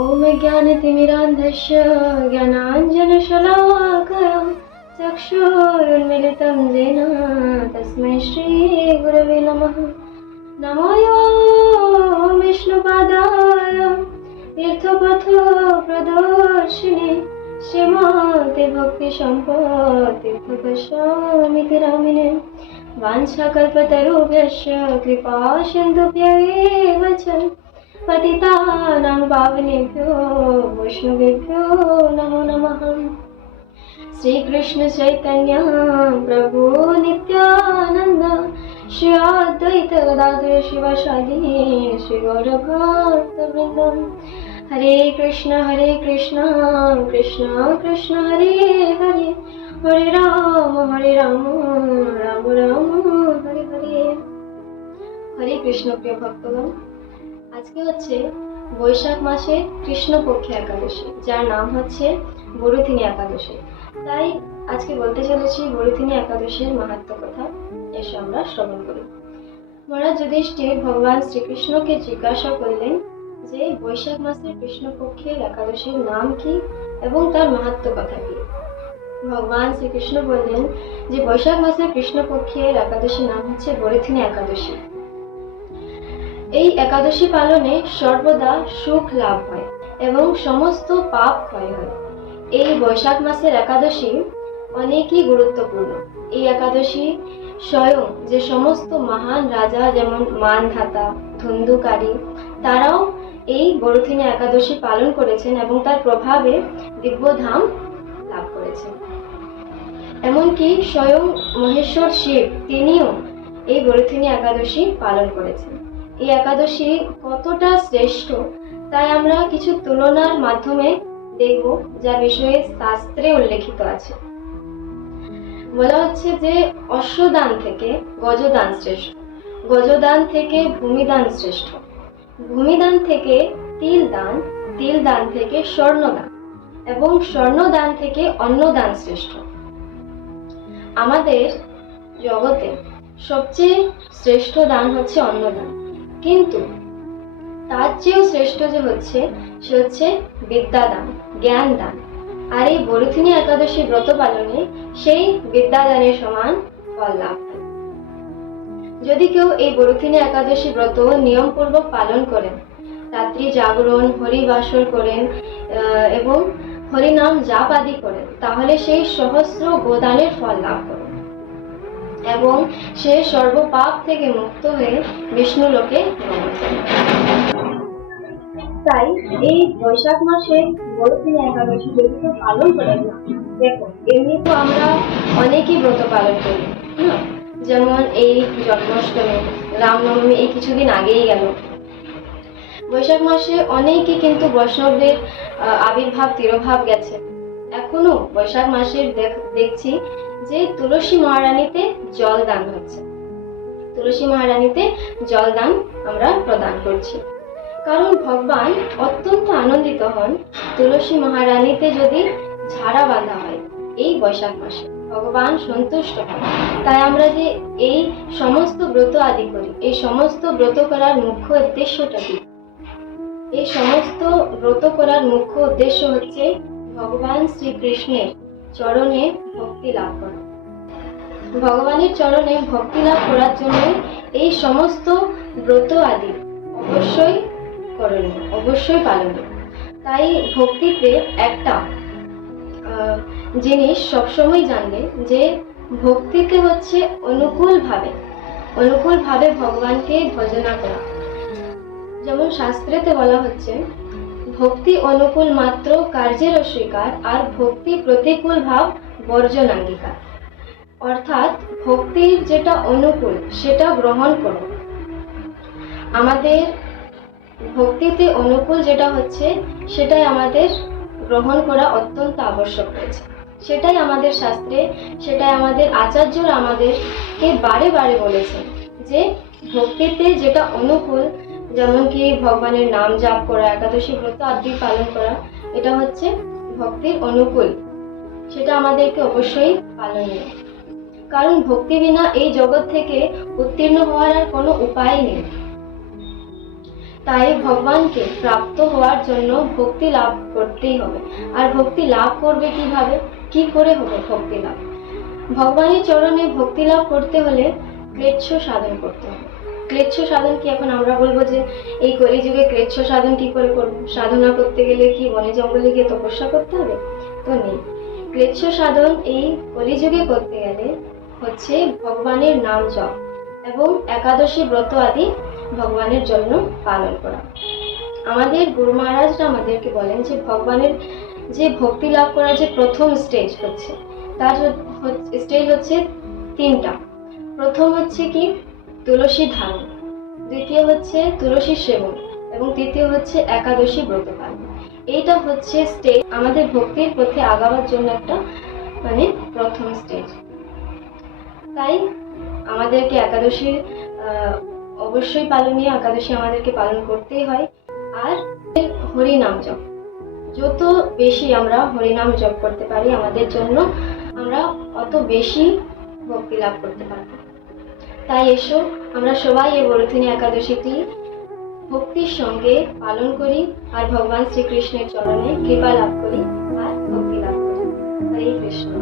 ॐ ज्ञानतिमिरान्धस्य ज्ञानाञ्जनशलाकया चक्षुरुन्मिलितं येन तस्मै श्रीगुरवे नमः। नमो विष्णुपादाय तीर्थपथप्रदर्शिने श्रीमते भक्तिसम्पत्तीर्थगोस्वामिति नामिने। वाञ्छाकल्पतरुभ्यश्च कृपा सिन्धुभ्यैव च पतितानां पावनेभ्यो वैष्णवेभ्यो नमो नमः। श्रीकृष्ण चैतन्य प्रभु नित्यानंद श्री अद्वैत गदाधर शिवासादि श्री गौरभक्तवृंद। हरे कृष्ण कृष्ण कृष्ण हरे हरे, हरे राम राम राम हरे हरे। हरे कृष्ण प्रिय भक्तगण, আজকে হচ্ছে বৈশাখ মাসে কৃষ্ণপক্ষে একাদশী, যার নাম হচ্ছে বরুথিনী একাদশী। তাই আজকে বলতে চলেছি বরুথিনী একাদশীর মাহাত্ম্য কথা। এসে আমরা শ্রবণ করি। মহারাজ যুধিষ্ঠির ভগবান শ্রীকৃষ্ণকে জিজ্ঞাসা করলেন যে বৈশাখ মাসের কৃষ্ণপক্ষের একাদশীর নাম কি এবং তার মাহাত্ম্য কথা কি। ভগবান শ্রীকৃষ্ণ বললেন যে বৈশাখ মাসের কৃষ্ণপক্ষের একাদশীর নাম হচ্ছে বরুথিনী একাদশী। এই একাদশী পালনে সর্বদা সুখ লাভ হয় এবং সমস্ত পাপ ক্ষয় হয়। এই বৈশাখ মাসের একাদশী অনেকই গুরুত্বপূর্ণ। এই একাদশী স্বয়ং যে সমস্ত মহান রাজা যেমন মানধাতা, ধুন্ধুকারী, তারাও এই বরুথিনী একাদশী পালন করেছেন এবং তার প্রভাবে দিব্যধাম লাভ করেছেন। এমনকি স্বয়ং মহেশ্বর শিব তিনিও এই বরুথিনী একাদশী পালন করেছেন। এই একাদশী কতটা শ্রেষ্ঠ তাই আমরা কিছু তুলনার মাধ্যমে দেখব, যা বিষয়ে শাস্ত্রে উল্লেখিত আছে। বলা হচ্ছে যে অশ্বদান থেকে গজদান শ্রেষ্ঠ, গজদান থেকে ভূমিদান শ্রেষ্ঠ, ভূমিদান থেকে তিলদান, তিলদান থেকে স্বর্ণদান এবং স্বর্ণদান থেকে অন্নদান শ্রেষ্ঠ। আমাদের জগতে সবচেয়ে শ্রেষ্ঠ দান হচ্ছে অন্নদান, কিন্তু তার চেয়েও শ্রেষ্ঠ যে হচ্ছে সে হচ্ছে বিদ্যাদান, জ্ঞান দান। আর এই বরুথিনী একাদশী ব্রত পালনে সেই বিদ্যাদানের সমান ফল লাভ হয়। যদি কেউ এই বরুথিনী একাদশী ব্রত নিয়মপূর্বক পালন করেন, রাত্রি জাগরণ, হরিবাসর করেন এবং হরিনাম জাপ আদি করেন, তাহলে সেই সহস্র গোদানের ফল লাভ করেন এবং সে সর্বপাপ থেকে মুক্ত হয়ে বিষ্ণু লোকে গমন করে। তাই এই বৈশাখ মাসে বরুথিনী একাদশী যদি কেউ পালন করে না, দেখো এমনি তো আমরা অনেকই ব্রত পালন করি, যেমন এই জন্মাষ্টমী, রামনবমী এই কিছুদিন আগেই গেল। বৈশাখ মাসে অনেকই কিন্তু বৈষ্ণবদের আবির্ভাব তিরোভাব গেছে। এখনো বৈশাখ মাসে দেখছি যে তুলসী মহারানীতে জল দান হচ্ছে, তুলসী মহারানীতে জল দান আমরা প্রদান করছি। কারণ ভগবান অত্যন্ত আনন্দিত হন তুলসী মহারানীতে যদি ঝাড়া বাঁধা হয় এই বৈশাখ মাসে, ভগবান সন্তুষ্ট হন। তাই আমরা যে এই সমস্ত ব্রত আদি করি, এই সমস্ত ব্রত করার মুখ্য উদ্দেশ্যটা কি? এই সমস্ত ব্রত করার মুখ্য উদ্দেশ্য হচ্ছে ভগবান শ্রীকৃষ্ণের চরণে ভক্তি লাভ করা। ভগবানের চরণে ভক্তি লাভ করার জন্য এই সমস্ত ব্রত আদি অবশ্যই করণীয়, অবশ্যই পালনীয়। তাই ভক্তিতে একটা জিনিস সবসময় জানবে যে ভক্তিতে হচ্ছে অনুকূলভাবে ভগবানকে ভজনা করা। যেমন শাস্ত্রেতে বলা হচ্ছে ভক্তি অনুকূল মাত্র কার্যের অস্বীকার, আর ভক্তি প্রতিকূল ভাব বর্জন অঙ্গীকার। অর্থাৎ ভক্তির যেটা অনুকূল সেটা গ্রহণ করো। আমাদের ভক্তিতে অনুকূল যেটা হচ্ছে সেটাই আমাদের গ্রহণ করা অত্যন্ত আবশ্যক রয়েছে। সেটাই আমাদের শাস্ত্রে, সেটাই আমাদের আচার্যরা আমাদেরকে বারে বারে বলেছেন যে ভক্তিতে যেটা অনুকূল, যেমন কি ভগবানের নাম জাপ করা, একাদশী ব্রত আদি পালন করা, এটা হচ্ছে ভক্তির অনুকূল, সেটা আমাদেরকে অবশ্যই পালনীয়। কারণ ভক্তি বিনা এই জগৎ থেকে উত্তীর্ণ হওয়ার আর কোনো উপায় নেই। তাই ভগবানকে প্রাপ্ত হওয়ার জন্য ভক্তি লাভ করতেই হবে। আর ভক্তি লাভ করবে কিভাবে, কি করে হবে ভক্তি লাভ? ভগবানের চরণে ভক্তি লাভ করতে হলে ক্লেচ্ছ সাধন করতে হবে। ক্লেচ্ছ সাধন কি এখন আমরা বলবো যে এই কলিযুগে ক্লেচ্ছ সাধন কি করে করবো? সাধনা করতে গেলে কি বনে জঙ্গলে গিয়ে তপস্যা করতে হবে? তো নেই। ক্লেচ্ছ সাধন এই কলিযুগে করতে গেলে হচ্ছে ভগবানের নাম জপ এবং একাদশী ব্রত আদি ভগবানের জন্য পালন করা। আমাদের গুরু মহারাজরা আমাদেরকে বলেন যে ভগবানের যে ভক্তি লাভ করার যে প্রথম স্টেজ হচ্ছে, তার স্টেজ হচ্ছে তিনটা। প্রথম হচ্ছে কি তুলসী ধারণ, দ্বিতীয় হচ্ছে তুলসী সেবন এবং তৃতীয় হচ্ছে একাদশী ব্রত পালন। এইটা হচ্ছে স্টেজ আমাদের ভক্তির পথে আগাবার জন্য একটা প্রথম স্টেজ। তাই আমাদেরকে একাদশী অবশ্যই পালনীয়, একাদশী আমাদেরকে পালন করতেই হয়। আর হরিনাম জপ, যত বেশি আমরা হরিনাম জপ করতে পারি আমাদের জন্য, আমরা অত বেশি ভক্তি লাভ করতে পারবো। তাই এসো আমরা সবাই এই বরুথিনী একাদশীটি ভক্তির সঙ্গে পালন করি আর ভগবান শ্রীকৃষ্ণের চরণে কৃপা লাভ করি আর ভক্তি লাভ করি। হরে কৃষ্ণ।